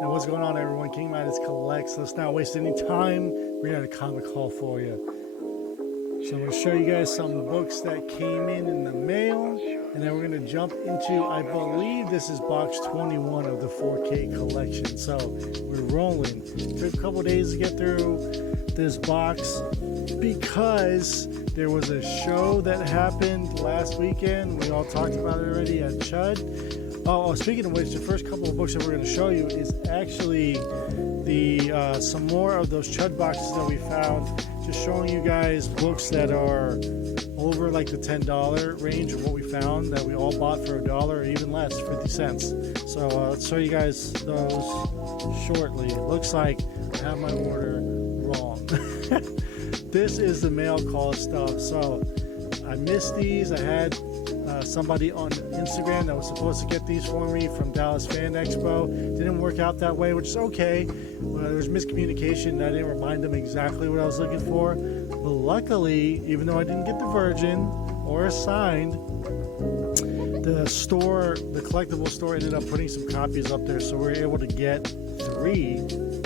And what's going on, everyone? King Midas Collects. Let's not waste any time. We got a comic haul for you. So I'm going to show you guys some books that came in the mail, and then we're going to jump into, I believe this is box 21 of the 4K collection. So we're rolling. Took a couple days to get through this box because there was a show that happened last weekend. We all talked about it already at Chud. Oh, speaking of which, the first couple of books that we're going to show you is actually the some more of those Chud boxes that we found. Just showing you guys books that are over like the $10 range of what we found that we all bought for $1 or even less, 50 cents. So let's show you guys those shortly. It looks like I have my order wrong. This is the mail call stuff. So I missed these. I had somebody on Instagram that was supposed to get these for me from Dallas Fan Expo. Didn't work out that way, which is okay. There was miscommunication. I didn't remind them exactly what I was looking for. But luckily, even though I didn't get the Virgin or a signed, the store, the collectible store, ended up putting some copies up there, so we were able to get 3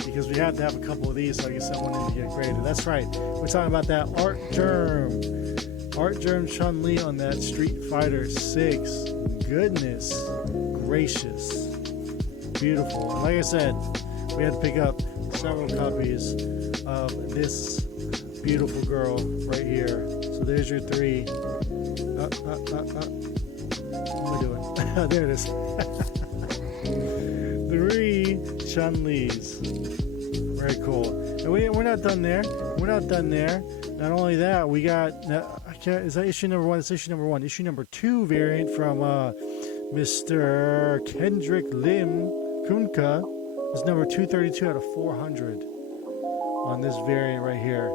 because we had to have a couple of these so I could send one in to get graded. That's right. We're talking about that Art Germ. Art Germ Chun-Li on that Street Fighter 6. Goodness gracious. Beautiful. And like I said, we had to pick up several copies of this beautiful girl right here. So there's your 3. What am I doing? There it is. 3 Chun-Lis. Very cool. And we're not done there. We're not done there. Not only that, we got, is that issue number 1? It's issue number 1. Issue number 2 variant from Mr. Kendrick Lim Kunka is number 232 out of 400 on this variant right here.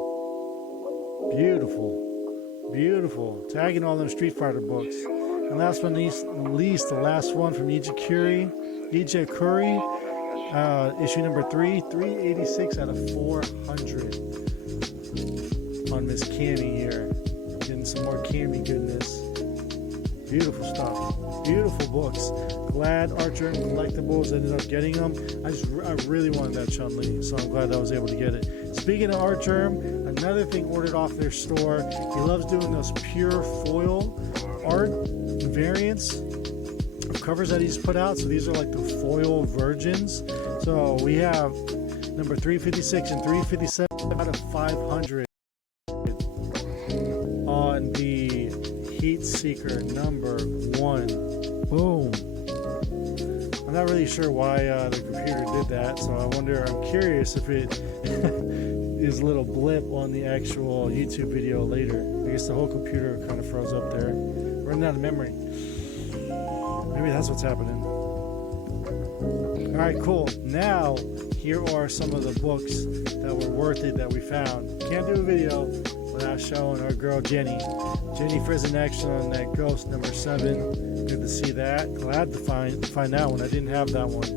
Beautiful. Beautiful. Tagging all them Street Fighter books. And last but not least, the last one from Ijikuri, issue number 3, 386 out of 400 on Miss Cammy here. Getting some more Cammy goodness. Beautiful stuff. Beautiful books. Glad Art Germ Collectibles ended up getting them. I really wanted that Chun-Li, so I'm glad I was able to get it. Speaking of Art Germ, another thing ordered off their store. He loves doing those pure foil art variants of covers that he's put out. So these are like the foil virgins. So we have number 356 and 357 out of 500 on the Heat Seeker number 1. Boom. I'm not really sure why the computer did that, so I'm curious if it is a little blip on the actual YouTube video later. I guess the whole computer kind of froze up there. Running out of memory. Maybe that's what's happening. Alright, cool. Now, here are some of the books that were worth it that we found. Can't do a video without showing our girl Jenny. Jenny Friz in action on that Ghost number 7. Good to see that. Glad to find that one. I didn't have that one.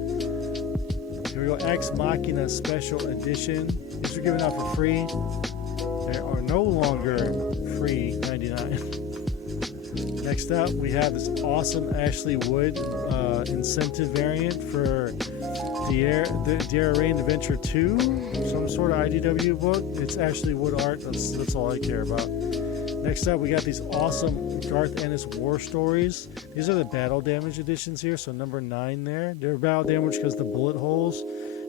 Here we go. Ex Machina Special Edition. These are given out for free. They are no longer free 99. Next up, we have this awesome Ashley Wood incentive variant for Dear Rain Adventure 2, some sort of IDW book. It's Ashley Wood art. That's all I care about. Next up, we got these awesome Garth Ennis War Stories. These are the battle damage editions here, so number 9 there. They're battle damage because the bullet holes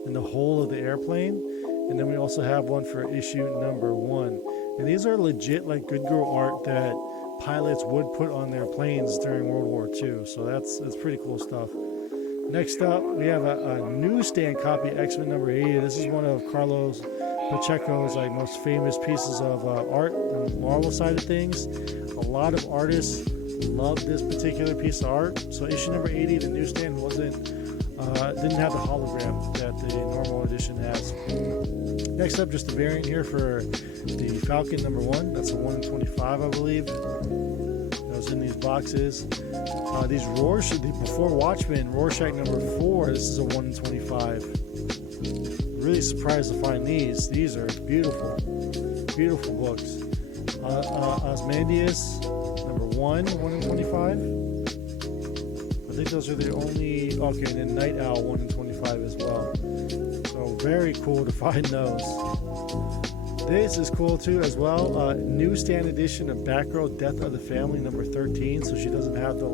in the hull of the airplane. And then we also have one for issue number 1. And these are legit like good girl art that pilots would put on their planes during World War II. So that's pretty cool stuff. Next up, we have a newsstand copy, X-Men number 80. This is one of Carlos Pacheco's like most famous pieces of art on the Marvel side of things. A lot of artists love this particular piece of art. So issue number 80, the newsstand didn't have the hologram that the normal edition has. Next up, just a variant here for the Falcon number 1. That's a 1 in 25, I believe. That was in these boxes. These Rorschach, before Watchmen, Rorschach number 4. This is a 1 in 25. Really surprised to find these. These are beautiful, beautiful books. Osmandius number 1, 1 in 25. I think those are the only. Okay, and then Night Owl 1 in 25 as well. very cool to find those. This is cool too as well. Newsstand edition of Batgirl Death of the Family number 13. So she doesn't have the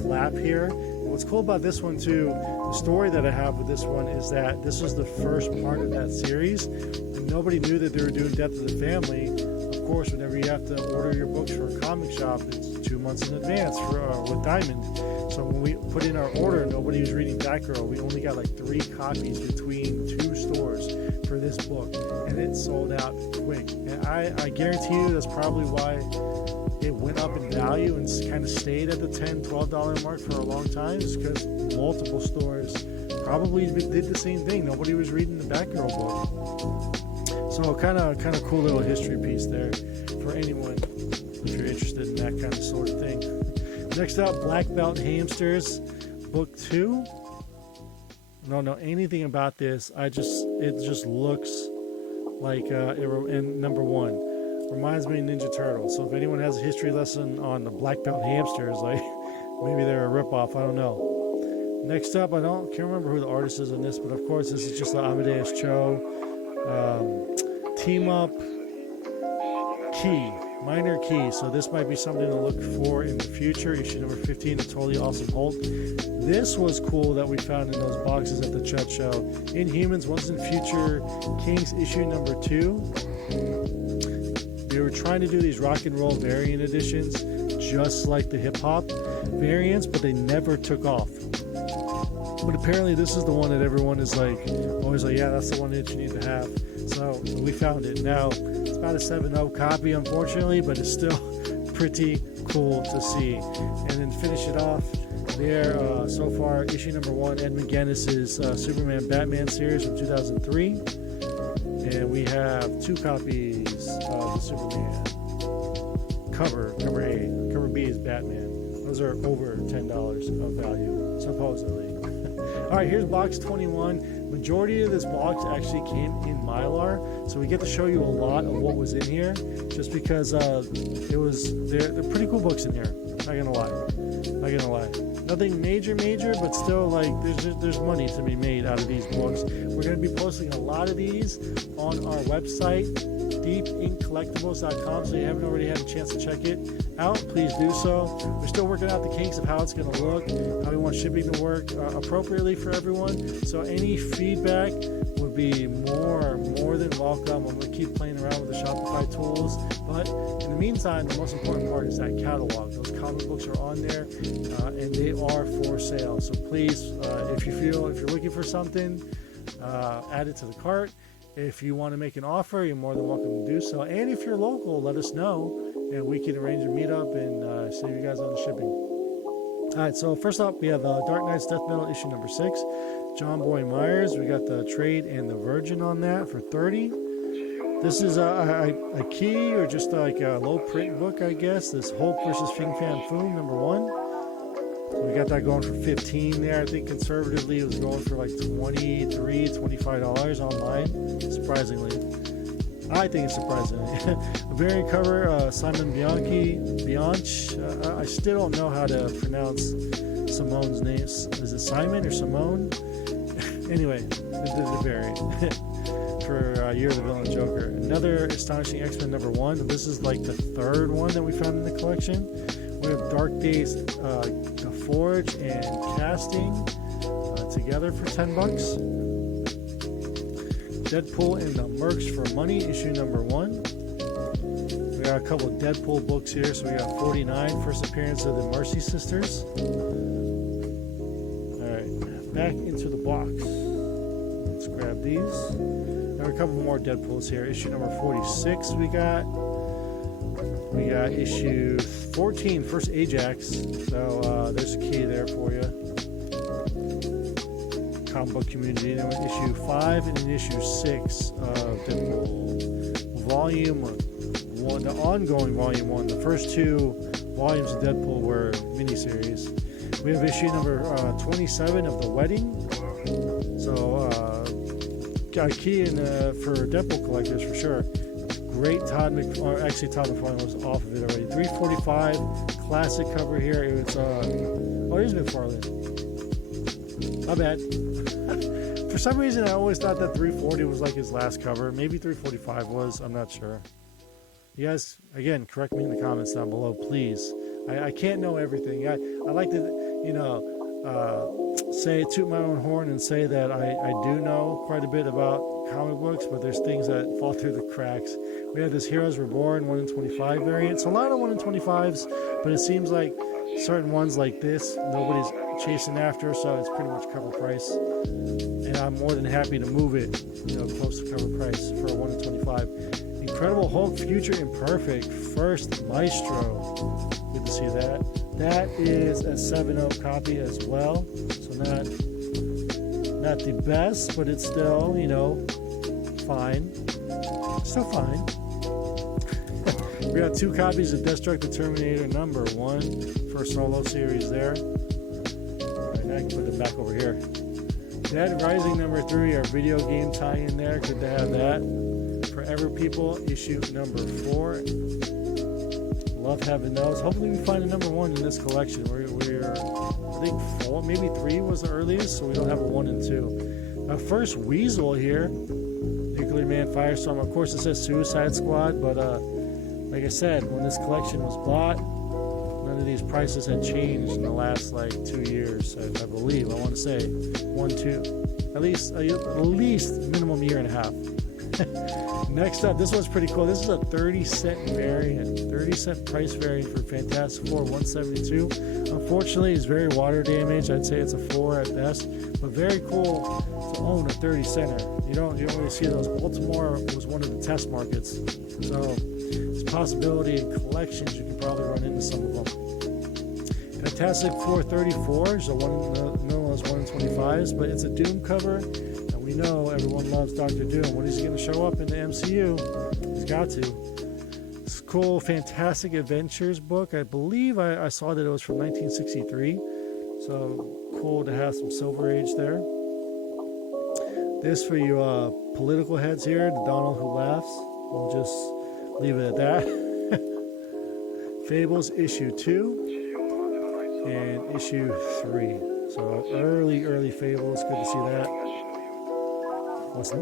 flap here. And what's cool about this one too, the story that I have with this one is that this was the first part of that series. And nobody knew that they were doing Death of the Family. Of course, whenever you have to order your books for a comic shop, it's 2 months in advance with Diamond. So when we put in our order, nobody was reading Batgirl. We only got like 3 copies between 2 stores for this book, and it sold out quick. And I guarantee you that's probably why it went up in value and kind of stayed at the $10, $12 mark for a long time, is because multiple stores probably did the same thing. Nobody was reading the Batgirl book. So kind of cool little history piece there for anyone if you're interested in that kind of sort of thing. Next up, Black Belt Hamsters, book 2. Don't know anything about this. It just looks like and number 1 reminds me of Ninja Turtles. So if anyone has a history lesson on the Black Belt Hamsters, like maybe they're a ripoff, I don't know. Next up, can't remember who the artist is in this, but of course this is just the Amadeus Cho team up Key. Minor Key, so this might be something to look for in the future. Issue number 15 of Totally Awesome Hulk. This was cool that we found in those boxes at the Chut Show. Inhumans Once and Future Kings, issue number 2. They were trying to do these rock and roll variant editions, just like the hip hop variants, but they never took off. But apparently this is the one that everyone is like, always like, yeah, that's the one that you need to have. So we found it. Now, it's about a 7.0 copy, unfortunately, but it's still pretty cool to see. And then finish it off there, so far, issue number 1, Ed McGuinness's Superman Batman series from 2003. And we have 2 copies of the Superman cover A. Cover B is Batman. Those are over $10 of value, supposedly. All right, here's box 21. Majority of this box actually came in Mylar, so we get to show you a lot of what was in here, just because they're pretty cool books in here. Not gonna lie. Nothing major, but still, like, there's money to be made out of these books. We're gonna be posting a lot of these on our website, deepinkcollectibles.com. So if you haven't already had a chance to check it out, please do so. We're still working out the kinks of how it's going to look, how we want shipping to work appropriately for everyone. So any feedback would be more than welcome. I'm going to keep playing around with the Shopify tools, but in the meantime, the most important part is that catalog. Those comic books are on there, and they are for sale. So please, if you're looking for something, add it to the cart. If you want to make an offer, you're more than welcome to do so. And if you're local, let us know, and we can arrange a meetup and save you guys on the shipping. All right, so first up, we have Dark Knight's Death Metal issue number 6. John Boy Myers. We got the trade and the Virgin on that for $30. This is a key or just like a low print book, I guess. This Hulk versus Fin Fan Foom number 1. So we got that going for $15 there. I think conservatively it was going for like $23, $25 online. Surprisingly, I think it's surprising. A variant cover, Simon Bianchi. I still don't know how to pronounce Simone's name. Is it Simon or Simone? Anyway, the variant for Year of the Villain Joker. Another Astonishing X-Men number 1. This is like the 3rd one that we found in the collection. We have Dark Days, The Forge, and Casting together for $10. Deadpool and the Mercs for Money, issue number 1. We got a couple of Deadpool books here, so we got 49, first appearance of the Mercy Sisters. Alright, back into the box. Let's grab these. Got a couple more Deadpools here. Issue number 46 we got issue 14, first Ajax. So there's a key there for you. Comic book community. And then issue 5 and then issue 6 of Deadpool. Volume 1, the ongoing volume 1. The first 2 volumes of Deadpool were miniseries. We have issue number 27 of The Wedding. So got a key in for Deadpool collectors for sure. Great Todd McFarlane was off of it already. $3.45 classic cover here. It's here's McFarlane. My bad. For some reason, I always thought that 340 was like his last cover. Maybe 345 was. I'm not sure. You guys, again, correct me in the comments down below, please. I can't know everything. I like to, you know, toot my own horn and say that I do know quite a bit about comic books, but there's things that fall through the cracks. We have this Heroes Reborn 1 in 25 variant. So a lot of 1 in 25s, but it seems like certain ones like this, nobody's chasing after, so it's pretty much cover price. And I'm more than happy to move it, you know, close to cover price for a 1 in 25. Incredible Hulk Future Imperfect, first Maestro. Good to see that. That is a 7/0 copy as well, so not the best, but it's still, you know, fine. Still fine. We got 2 copies of Deathstroke the Terminator number 1 for Solo series there. Right, now I can put it back over here. Dead Rising number 3, our video game tie-in there. Good to have that. Forever People issue number 4. Love having those. Hopefully we find a number 1 in this collection. We're I think 4, maybe 3 was the earliest, so we don't have a 1 and 2. Our first Weasel here, Nuclear Man Firestorm. Of course it says Suicide Squad, but like I said, when this collection was bought, none of these prices had changed in the last like 2 years, I believe. I want to say 1, 2, at least minimum year and a half. Next up, this one's pretty cool. This is a 30-cent variant, 30-cent price variant for Fantastic Four 172. Unfortunately, it's very water damaged. I'd say it's a 4 at best, but very cool to own a 30-center. You don't really see those. Baltimore was one of the test markets, so there's a possibility in collections you can probably run into some of them. Fantastic Four 34 is a known as 1 in 25s, but it's a Doom cover. We know everyone loves Dr. Doom. When is he going to show up in the MCU? He's got to. This cool Fantastic Adventures book. I believe I saw that it was from 1963. So cool to have some Silver Age there. This for you political heads here, the Donald Who Laughs. We'll just leave it at that. Fables issue 2 and issue 3. So early Fables. Good to see that. What's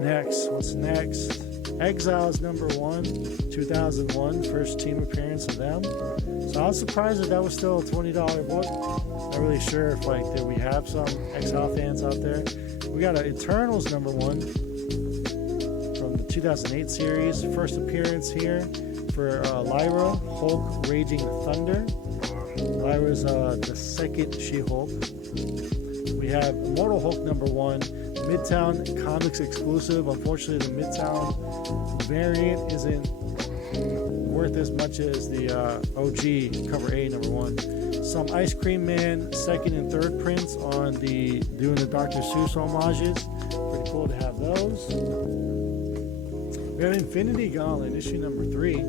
next? Exiles number 1, 2001, first team appearance of them. So I was surprised that was still a $20 book. Not really sure if did we have some Exile fans out there. We got an Eternals number 1 from the 2008 series, first appearance here for Lyra, Hulk Raging Thunder. Lyra's the second She-Hulk. We have Immortal Hulk number 1. Midtown Comics exclusive. Unfortunately, the Midtown variant isn't worth as much as the OG cover A number 1. Some Ice Cream Man second and third prints on doing the Dr. Seuss homages. Pretty cool to have those. We have Infinity Gauntlet issue number 3.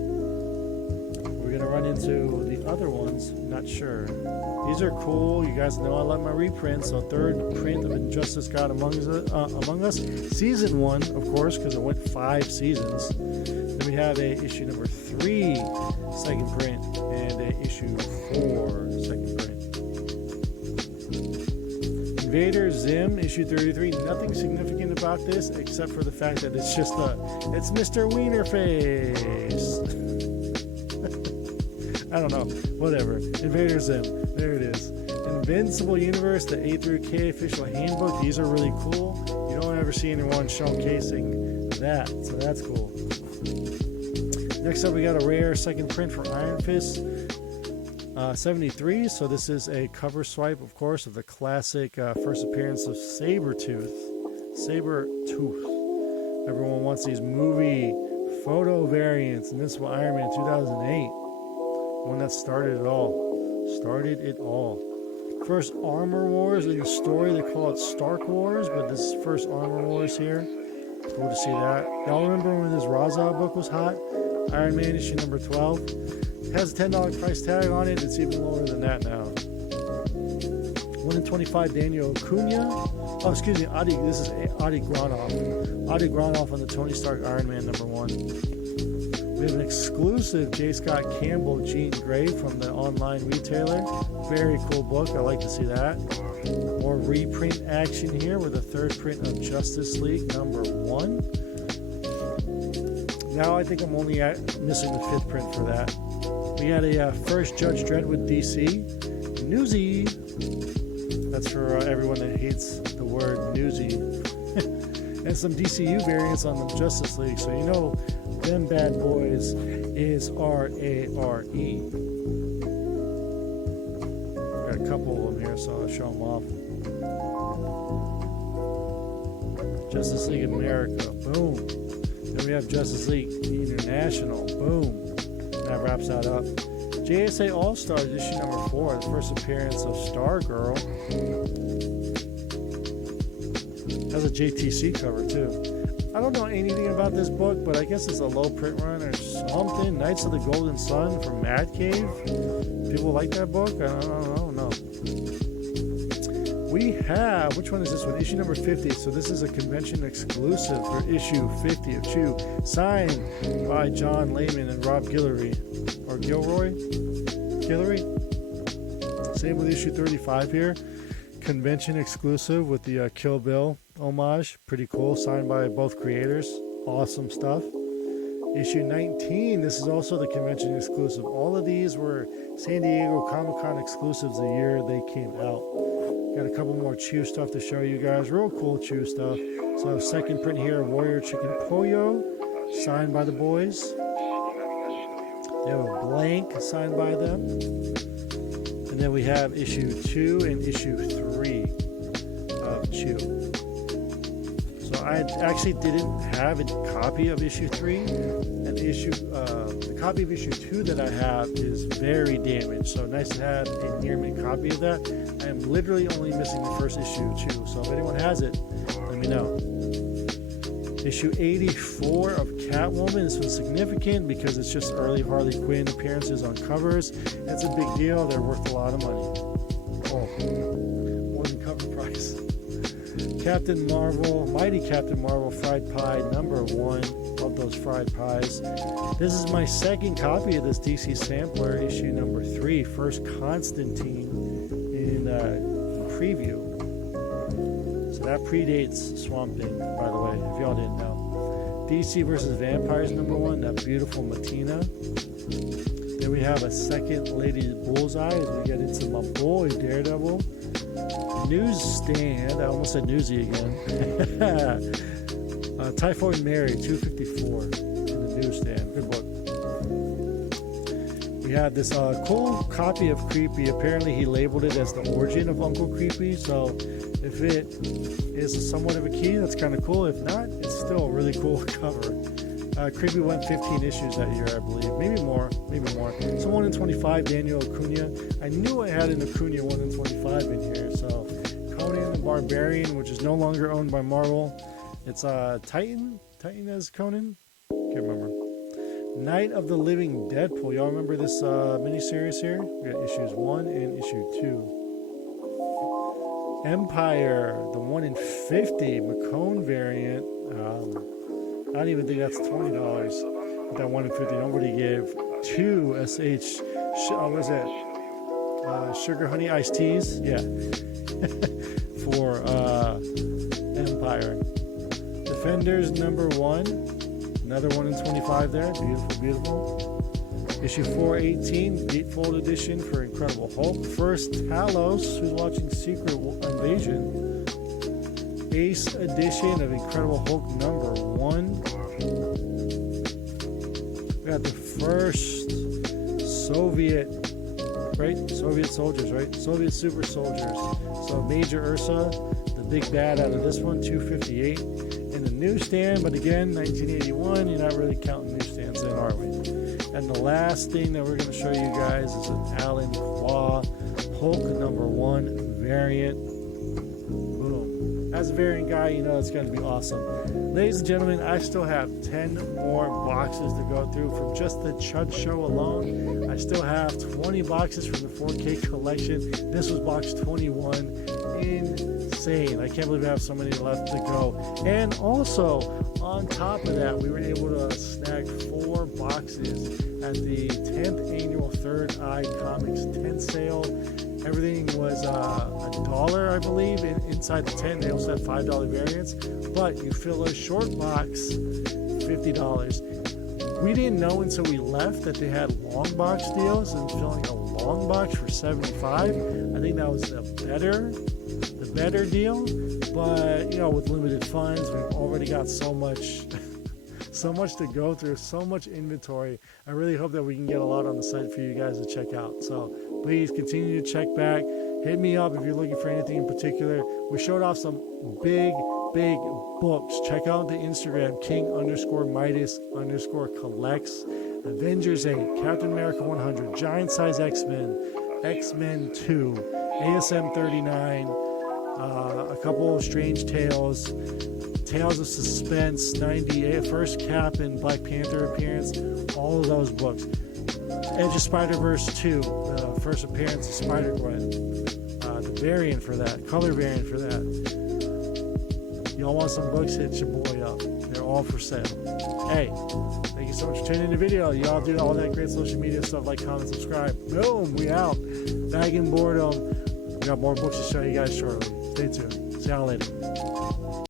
We're gonna run into the other ones. Not sure. These are cool. You guys know I love my reprints. So third print of Injustice God Among Us. Season 1, of course, because it went 5 seasons. Then we have a issue number 3, second print, and a issue 4, second print. Invader Zim, issue 33. Nothing significant about this except for the fact that it's just it's Mr. Wienerface. I don't know. Whatever. Invader Zim. There it is. Invincible Universe, the A through K official handbook. These are really cool. You don't ever see anyone showcasing that, so that's cool. Next up, we got a rare second print for Iron Fist 73. So this is a cover swipe, of course, of the classic first appearance of Sabretooth. Everyone wants these movie photo variants. Invincible Iron Man 2008. One that started it all. First Armor Wars in the story. They call it Stark Wars, but this is first Armor Wars here. Cool to see that. Y'all remember when this Raza book was hot? Iron Man issue number 12. It has a $10 price tag on it. It's even lower than that now. 1 in 25 Daniel Acuna. Oh, excuse me, this is Adi Granoff. Adi Granoff on the Tony Stark Iron Man number 1. We have an exclusive J. Scott Campbell Jean Grey from the online retailer. Very cool book. I like to see that. More reprint action here with a third print of Justice League #1. Now I think I'm only missing the 5th print for that. We had a first Judge Dredd with DC. Newsy. That's for everyone that hates the word newsy. And some DCU variants on the Justice League. So you know them bad boys is R-A-R-E. Got a couple of them here, so I'll show them off. Justice League America, boom. Then we have Justice League International, boom. That wraps that up. JSA All-Stars issue #4, the first appearance of Stargirl. Has a JTC cover too. I don't know anything about this book, but I guess it's a low print run or something. Knights of the Golden Sun from Mad Cave. People like that book? I don't know. We have, which one is this one? Issue #50. So this is a convention exclusive for issue 50 of Chew, signed by John Layman and Rob Guillory. Or Gilroy? Guillory? Same with issue 35 here. Convention exclusive with the Kill Bill homage. Pretty cool. Signed by both creators. Awesome stuff. Issue 19. This is also the convention exclusive. All of these were San Diego Comic-Con exclusives the year they came out. Got a couple more Chew stuff to show you guys. Real cool Chew stuff. So second print here, Warrior Chicken Pollo. Signed by the boys. They have a blank signed by them. And then we have issue 2 and issue 3 of Chew. So I actually didn't have a copy of issue 3. And the copy of issue 2 that I have is very damaged. So nice to have a near mint copy of that. I am literally only missing the first issue too. So if anyone has it, let me know. Issue 84 of Catwoman. This one's significant because it's just early Harley Quinn appearances on covers. It's a big deal. They're worth a lot of money. Oh, more than cover price. Captain Marvel, Mighty Captain Marvel Fried Pie #1. Love those fried pies. This is my second copy of this DC sampler, issue #3, first Constantine in preview. So that predates Swamp Thing, by the way, if y'all didn't know. DC vs. Vampires #1, that beautiful Matina. Then we have a second Lady Bullseye as we get into my boy Daredevil. Newsstand, I almost said Newsy again. Typhoid Mary, 254 in the newsstand. Good book. We have this cool copy of Creepy. Apparently he labeled it as the origin of Uncle Creepy. So if it is somewhat of a key, that's kind of cool. If not, it's still a really cool cover. Creepy went 15 issues that year, I believe. Maybe more. So 1 in 25, Daniel Acuna. I knew I had an Acuna 1 in 25 in here. So Conan the Barbarian, which is no longer owned by Marvel. It's Titan as Conan? Can't remember. Night of the Living Deadpool. Y'all remember this miniseries here? We got issues 1 and issue 2. Empire, the 1 in 50 McCone variant. I don't even think that's $20. That 1 in 50. Nobody gave 2 SH. What was it? Sugar Honey Iced Teas? Yeah. For Empire. Defenders #1. Another 1 in 25 there. Beautiful. Issue 418, Gatefold edition for Incredible Hulk. First Talos, who's watching Secret Invasion. Ace edition of Incredible Hulk #1. We got the first Soviet soldiers, right? Soviet super soldiers. So Major Ursa, the big bad out of this one, 258 in the newsstand. But again, 1981, you're not really counting newsstands in, are we? And the last thing that we're going to show you guys is an Alan Qua Hulk #1 variant. Boom. As a variant guy, you know it's going to be awesome. Ladies and gentlemen, I still have 10 more boxes to go through from just the Chud Show alone. I still have 20 boxes from the 4K collection. This was box 21. Insane. insane. I can't believe I have so many left to go. And also, on top of that, we were able to snag 4 boxes at the 10th annual Third Eye Comics tent sale. Everything was $1, I believe, inside the tent. They also had $5 variants. But you fill a short box, $50. We didn't know until we left that they had long box deals, and filling a long box for $75. I think that was the better deal. But you know, with limited funds, we've already got so much to go through, so much inventory. I really hope that we can get a lot on the site for you guys to check out. So please continue to check back. Hit me up if you're looking for anything in particular. We showed off some big books. Check out the Instagram, King_Midas_collects, Avengers 8, Captain America 100, Giant Size X-Men, X-Men 2, ASM 39, a couple of Strange Tales, Tales of Suspense 98, first Cap and Black Panther appearance, all of those books. Edge of Spider-Verse 2, first appearance of Spider-Gwen, the variant for that, color variant for that. Y'all want some books, hit your boy up. They're all for sale. Hey, thank you so much for tuning in the video. Y'all do all that great social media stuff, like, comment, subscribe. Boom, we out. Bagging boredom. We got more books to show you guys shortly. Stay tuned. See y'all later.